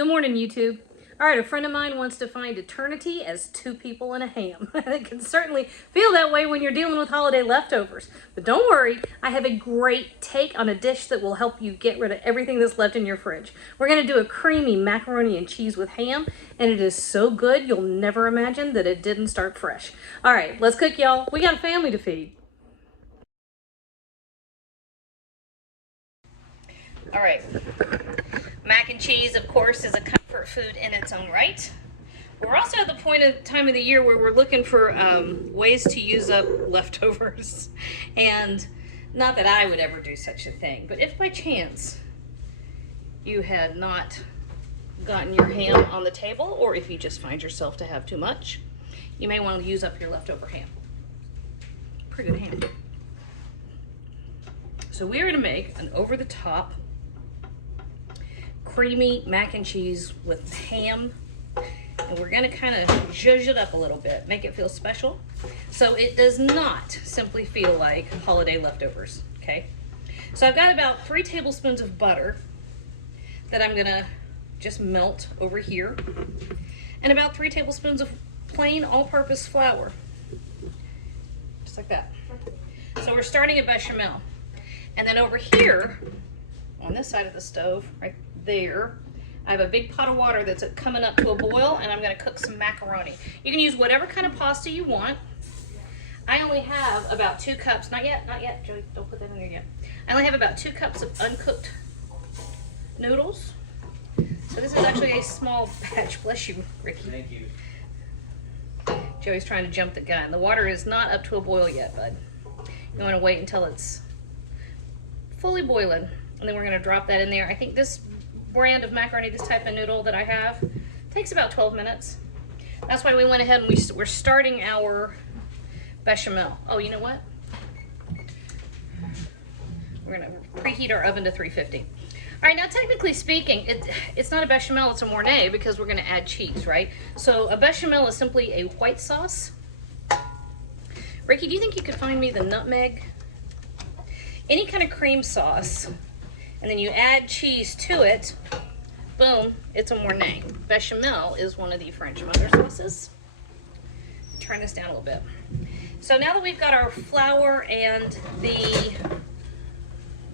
Good morning, YouTube. All right, a friend of mine wants to find eternity as two people and a ham. It can certainly feel that way when you're dealing with holiday leftovers. But don't worry, I have a great take on a dish that will help you get rid of everything that's left in your fridge. We're gonna do a creamy macaroni and cheese with ham, and it is so good you'll never imagine that it didn't start fresh. All right, let's cook, y'all. We got a family to feed. All right, mac and cheese, of course, is a comfort food in its own right. We're also at the time of the year where we're looking for ways to use up leftovers. And not that I would ever do such a thing, but if by chance you had not gotten your ham on the table, or if you just find yourself to have too much, you may want to use up your leftover ham. Pretty good ham. So we're gonna make an over-the-top creamy mac and cheese with ham, and we're gonna kind of zhuzh it up a little bit, make it feel special, so it does not simply feel like holiday leftovers, okay? So I've got about 3 tablespoons of butter that I'm gonna just melt over here, and about 3 tablespoons of plain all-purpose flour, just like that. So we're starting a bechamel, and then over here on this side of the stove, right there, I have a big pot of water that's coming up to a boil, and I'm gonna cook some macaroni. You can use whatever kind of pasta you want. I only have about 2 cups, not yet, Joey, don't put that in there yet. I only have about 2 cups of uncooked noodles. So this is actually a small batch. Bless you, Ricky. Thank you. Joey's trying to jump the gun. The water is not up to a boil yet, bud. You wanna wait until it's fully boiling, and then we're gonna drop that in there. I think this brand of macaroni, this type of noodle that I have, takes about 12 minutes. That's why we went ahead and we're starting our bechamel. Oh, you know what? We're gonna preheat our oven to 350. All right, now technically speaking, it's not a bechamel, it's a Mornay, because we're gonna add cheese, right? So a bechamel is simply a white sauce. Ricky, do you think you could find me the nutmeg? Any kind of cream sauce, and then you add cheese to it, boom, it's a Mornay. Bechamel is one of the French mother sauces. Turn this down a little bit. So now that we've got our flour and the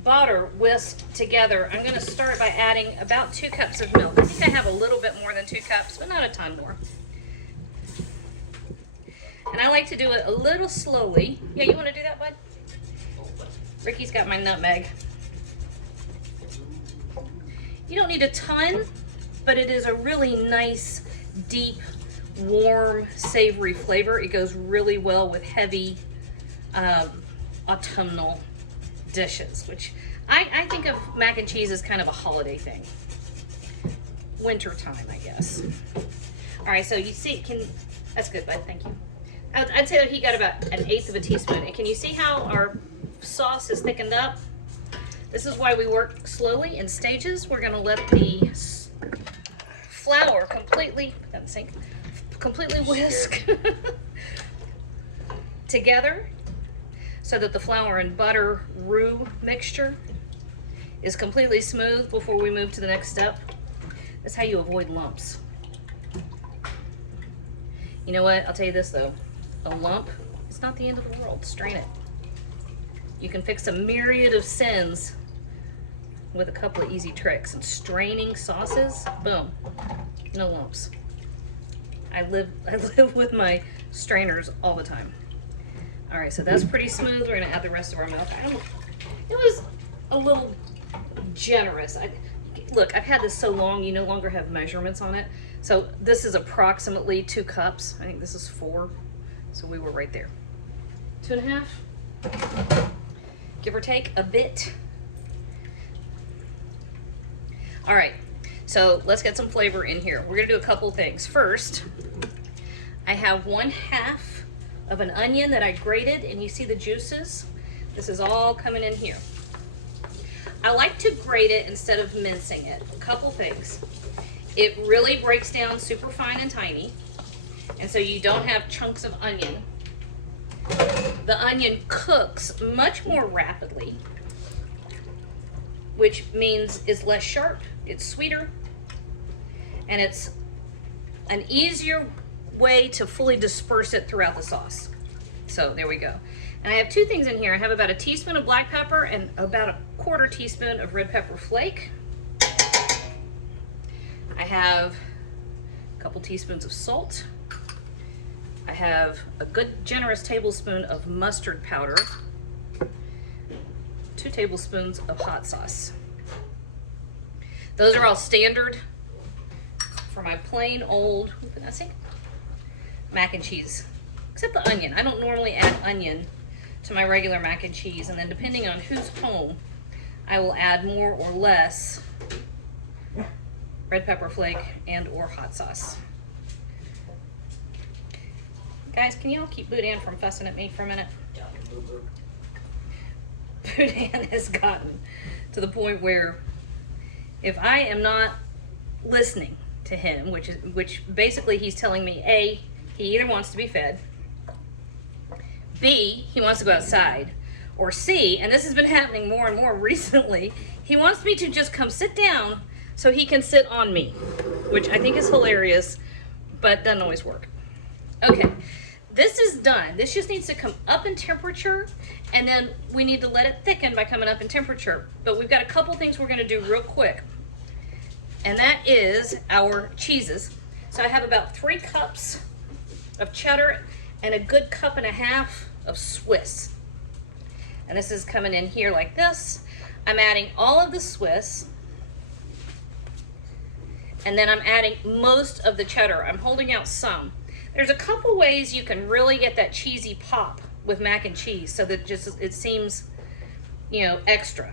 butter whisked together, I'm gonna start by adding about 2 cups of milk. I think I have a little bit more than 2 cups, but not a ton more. And I like to do it a little slowly. Yeah, you wanna do that, bud? Ricky's got my nutmeg. You don't need a ton, but it is a really nice, deep, warm, savory flavor. It goes really well with heavy autumnal dishes, which I think of mac and cheese as kind of a holiday thing. Winter time, I guess. All right, so you see, that's good, bud, thank you. I'd say that he got about 1/8 of a teaspoon. And can you see how our sauce is thickened up? This is why we work slowly in stages. We're gonna let the flour completely whisk together so that the flour and butter roux mixture is completely smooth before we move to the next step. That's how you avoid lumps. You know what, I'll tell you this though, a lump, it's not the end of the world. Strain it. You can fix a myriad of sins with a couple of easy tricks. And straining sauces, boom, no lumps. I live with my strainers all the time. All right, so that's pretty smooth. We're gonna add the rest of our milk. It was a little generous. Look, I've had this so long, you no longer have measurements on it. So this is approximately 2 cups. I think this is 4, so we were right there. 2.5. Give or take a bit. All right, so let's get some flavor in here. We're gonna do a couple things. First, I have 1/2 of an onion that I grated, and you see the juices? This is all coming in here. I like to grate it instead of mincing it. A couple things. It really breaks down super fine and tiny, and so you don't have chunks of onion. The onion cooks much more rapidly, which means it's less sharp, it's sweeter, and it's an easier way to fully disperse it throughout the sauce. So there we go. And I have two things in here. I have about a teaspoon of black pepper and about a quarter teaspoon of red pepper flake. I have a couple teaspoons of salt. I have a good generous tablespoon of mustard powder, 2 tablespoons of hot sauce. Those are all standard for my plain old, what did I say? Mac and cheese, except the onion. I don't normally add onion to my regular mac and cheese, and then depending on who's home, I will add more or less red pepper flake and or hot sauce. Guys, can y'all keep Boudin from fussing at me for a minute? Boudin has gotten to the point where if I am not listening to him, which basically he's telling me, A, he either wants to be fed, B, he wants to go outside, or C, and this has been happening more and more recently, he wants me to just come sit down so he can sit on me, which I think is hilarious, but doesn't always work. Okay, this is done. This just needs to come up in temperature, and then we need to let it thicken by coming up in temperature. But we've got a couple things we're gonna do real quick, and that is our cheeses. So I have about 3 cups of cheddar and a good cup and a half of Swiss. And this is coming in here like this. I'm adding all of the Swiss, and then I'm adding most of the cheddar. I'm holding out some. There's a couple ways you can really get that cheesy pop with mac and cheese so that just it seems, you know, extra.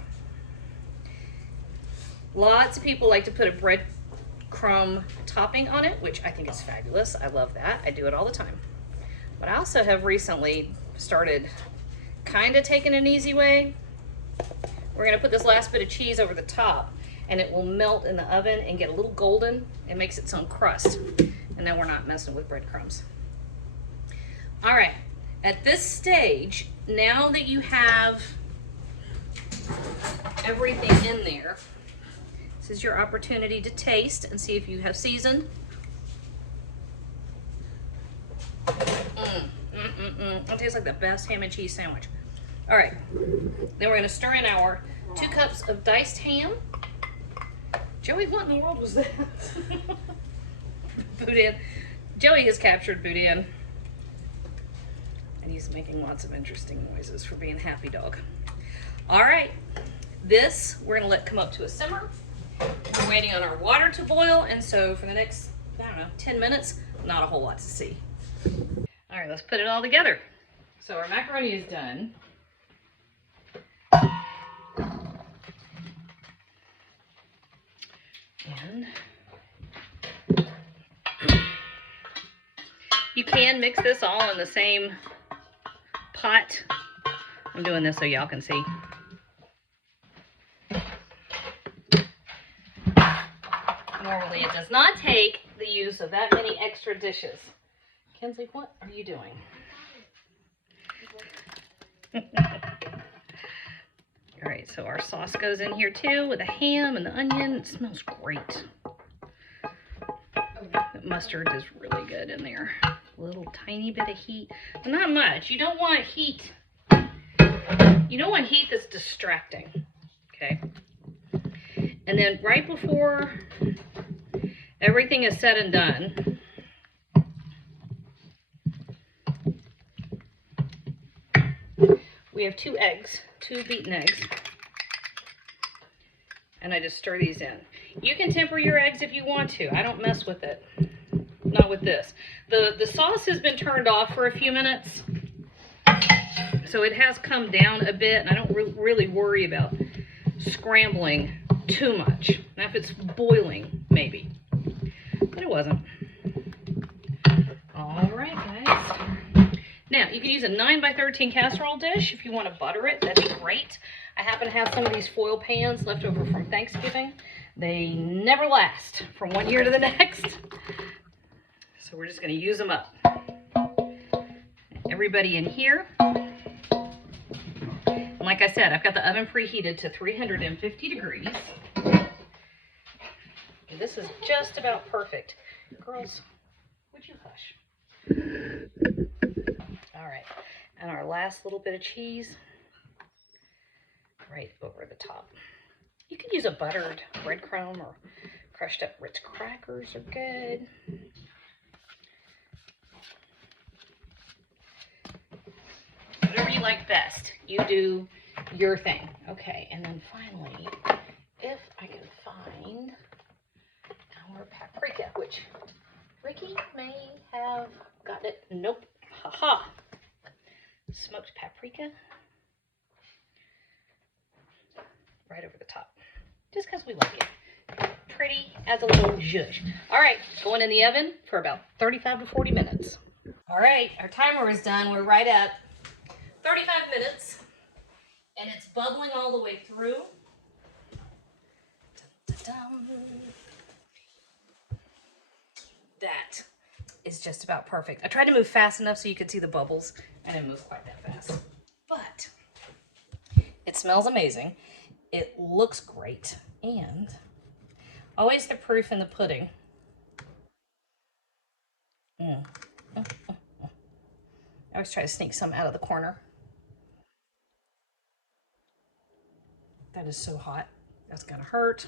Lots of people like to put a breadcrumb topping on it, which I think is fabulous. I love that. I do it all the time. But I also have recently started kind of taking an easy way. We're gonna put this last bit of cheese over the top, and it will melt in the oven and get a little golden. It makes its own crust. And then we're not messing with breadcrumbs. All right, at this stage, now that you have everything in there, this is your opportunity to taste and see if you have seasoned. It tastes like the best ham and cheese sandwich. All right, then we're gonna stir in our 2 cups of diced ham. Joey, what in the world was that? Boudin. Joey has captured Boudin, and he's making lots of interesting noises for being happy dog. All right, this we're gonna let come up to a simmer. We're waiting on our water to boil, and so for the next, I don't know, 10 minutes, not a whole lot to see. All right, let's put it all together. So our macaroni is done. And you can mix this all in the same pot. I'm doing this so y'all can see. Normally it does not take the use of that many extra dishes. Kenzie, what are you doing? All right, so our sauce goes in here too with the ham and the onion. It smells great. The mustard is really good in there. A little tiny bit of heat, but not much. You don't want heat. You don't want heat that's distracting, okay? And then right before everything is said and done, we have 2 eggs, 2 beaten eggs, and I just stir these in. You can temper your eggs if you want to. I don't mess with it. Not with this. The sauce has been turned off for a few minutes, so it has come down a bit, and I don't really worry about scrambling too much. Now if it's boiling, maybe, but it wasn't. All right, guys. Now you can use a 9x13 casserole dish if you want to butter it. That'd be great. I happen to have some of these foil pans left over from Thanksgiving. They never last from one year to the next. So we're just going to use them up. Everybody in here. And like I said, I've got the oven preheated to 350 degrees. This is just about perfect. Girls, would you hush? All right, and our last little bit of cheese right over the top. You could use a buttered breadcrumb or crushed up Ritz crackers are good. Whatever you like best, you do your thing. Okay, and then finally, if I can find our paprika, which Ricky may have got it. Nope. Haha. Smoked paprika. Right over the top. Just because we like it. Pretty as a little zhuzh. All right, going in the oven for about 35 to 40 minutes. All right, our timer is done. We're right at 35 minutes. And it's bubbling all the way through. Dun, dun, dun. That is just about perfect. I tried to move fast enough so you could see the bubbles. I didn't move quite that fast. But it smells amazing. It looks great. And always the proof in the pudding. I always try to sneak some out of the corner. That is so hot. That's gonna hurt.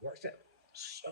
Worth it. So